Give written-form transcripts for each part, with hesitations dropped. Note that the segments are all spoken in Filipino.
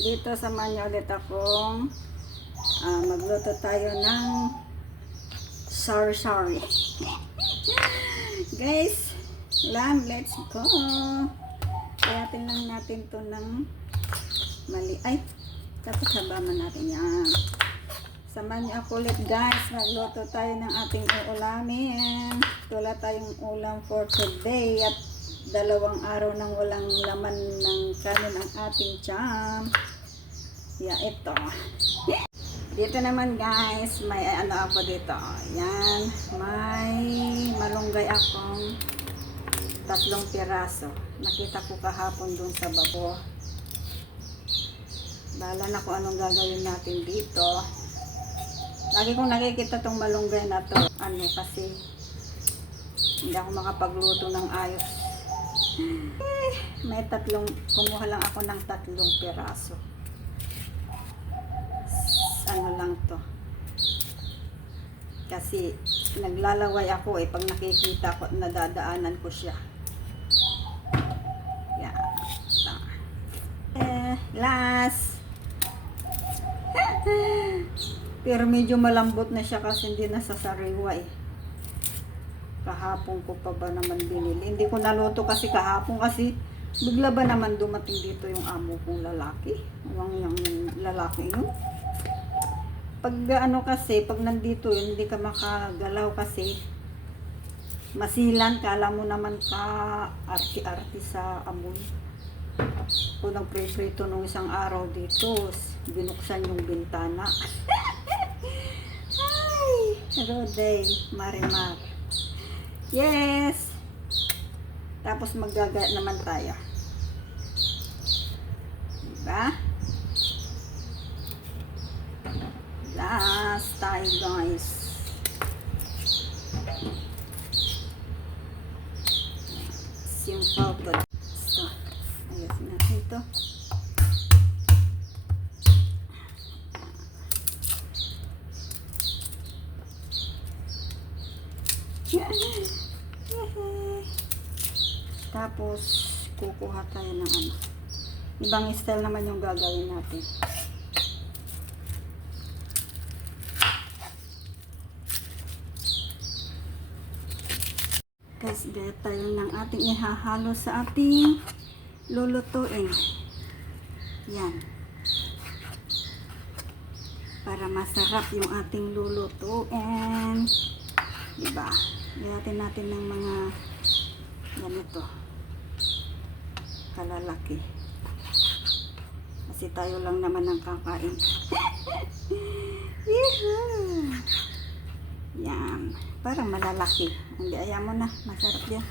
Dito samahan niyo ulit akong magluto tayo ng sorry. Guys, let's go. Kayatin lang natin to ng mali. Ay, tapos habaman natin yan. Samahan niyo ako ulit guys. Magluto tayo ng ating uulamin. Wala tayong ulam for today at 2 araw nang walang laman ng kanin ang ating tiyan. Ito. Dito naman guys, may ako dito. Yan, may malunggay akong 3 piraso. Nakita ko kahapon dun sa babo. Bahala na kung anong gagawin natin dito. Lagi kong nakikita tong malunggay na to. Kasi hindi ako makapagluto ng ayos. May kumuha lang ako ng 3 piraso. Lang to. Kasi naglalaway ako pag nakikita ko, nadadaanan ko siya. Last. Pero medyo malambot na siya kasi hindi nasasariwa Kahapon ko pa ba naman binili. Hindi ko naluto kasi kahapon kasi bigla ba naman dumating dito yung amo kong lalaki. Yung lalaki yun. Pag kasi, pag nandito yun, hindi ka makagalaw kasi masilan, kala mo naman ka arti-arti sa amoy. Kung nagpre-prito nung isang araw dito, binuksan yung bintana. Ay, Roday, Marimar. Yes! Tapos maggagaya naman tayo. Diba? Last tayo guys. Simple po. So, ayasin natin ito. Tapos kukuha tayo ng ibang style naman yung gagawin natin. Guys, gaya tayo ng ating ihahalo sa ating lulutuin. Yan. Para masarap yung ating lulutuin. Diba? Gayatin natin ng mga ganito. Kalalaki. Kasi tayo lang naman ang kakain. Yan. Parang malalaki. Hindi, ayaw mo na. Masarap yan.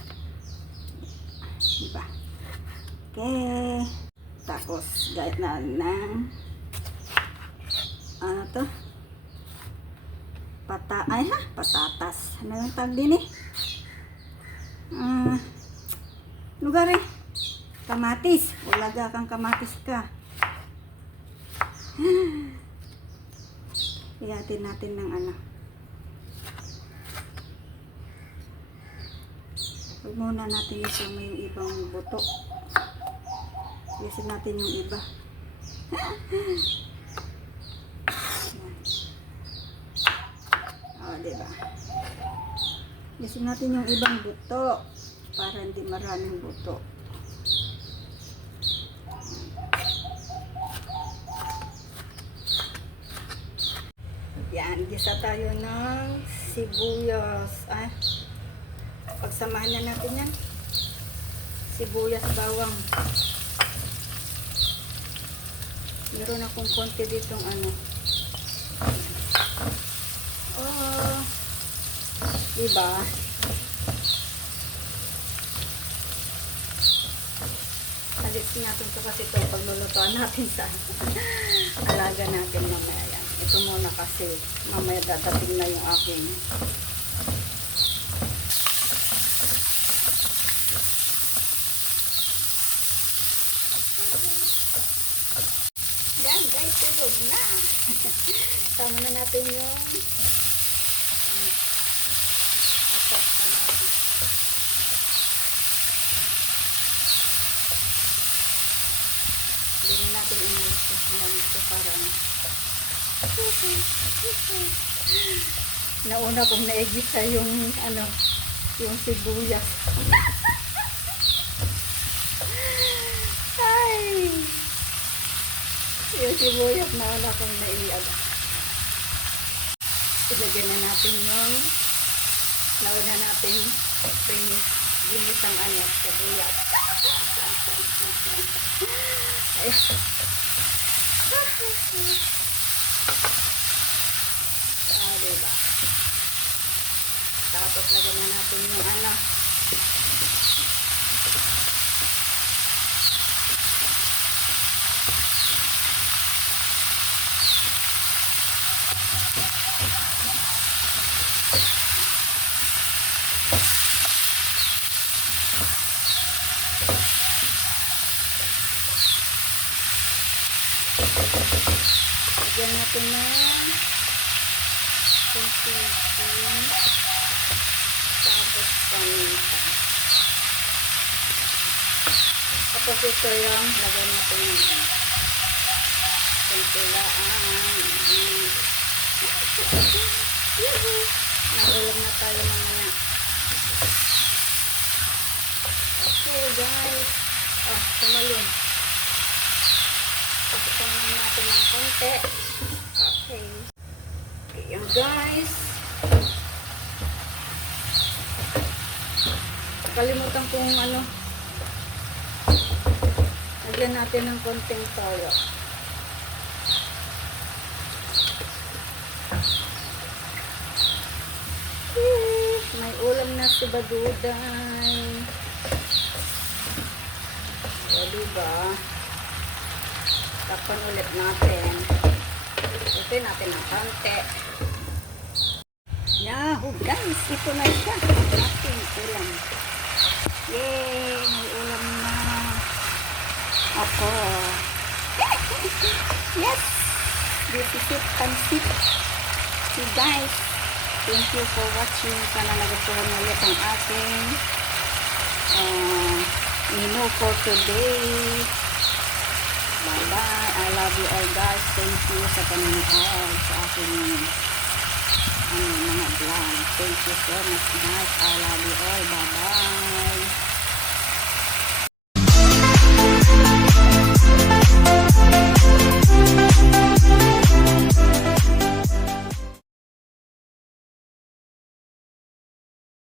Diba? Okay. Tapos, gayat na ng to? Patatas. Ano yung tag din lugar kamatis. Ulaga kang kamatis ka. Iyatin natin ng Huwag muna natin isama yung ibang buto. Isin natin yung iba. Diba? Isin natin yung ibang buto para hindi maraming buto. Yan, gisa tayo ng sibuyas. Pagsamahan na natin yan. Sibuyas, bawang. Meron akong konti ditong diba? Alisin natin ito kasi ito paglulutuan natin sa alaga natin mamaya yan. Ito muna kasi mamaya dadating na yung aking yan guys, tulog na. Tama na natin yung Hindi natin inalis. Nauna kong naigisa yung ano, yung sibuyas. Ay! Yung sibuyas nauna kong naiada. Ilagyan na natin yung nauna natin ginis ang ano, sibuyas. Ay. Diba? Tapos lagyan na natin yung ano. Lagyan natin ng kunting tapos paminta. Tapos ito yung lagyan natin ng kuntilaan. Nagulam na tayo mamaya. Okay guys. Oh, sumalun. Pagkakang natin ng konti. Okay. Okay yun guys. Kalimutan kong ano. Lagyan natin ng konting toyo. May ulam na si Baduday. O diba? Takpan ulit natin. Ito natin ng konti. Yahoo guys! Ito na siya. Ating ulam. Yay! May ulam na. Ako. Yes! This is it. Pansit. So guys, thank you for watching. Sana nagustuhan nyo ulit ang ating menu for today. Bye bye. I love you all guys. Thank you sa panonood sa aking mga vlog. Thank you so much guys. I love you all. Bye bye.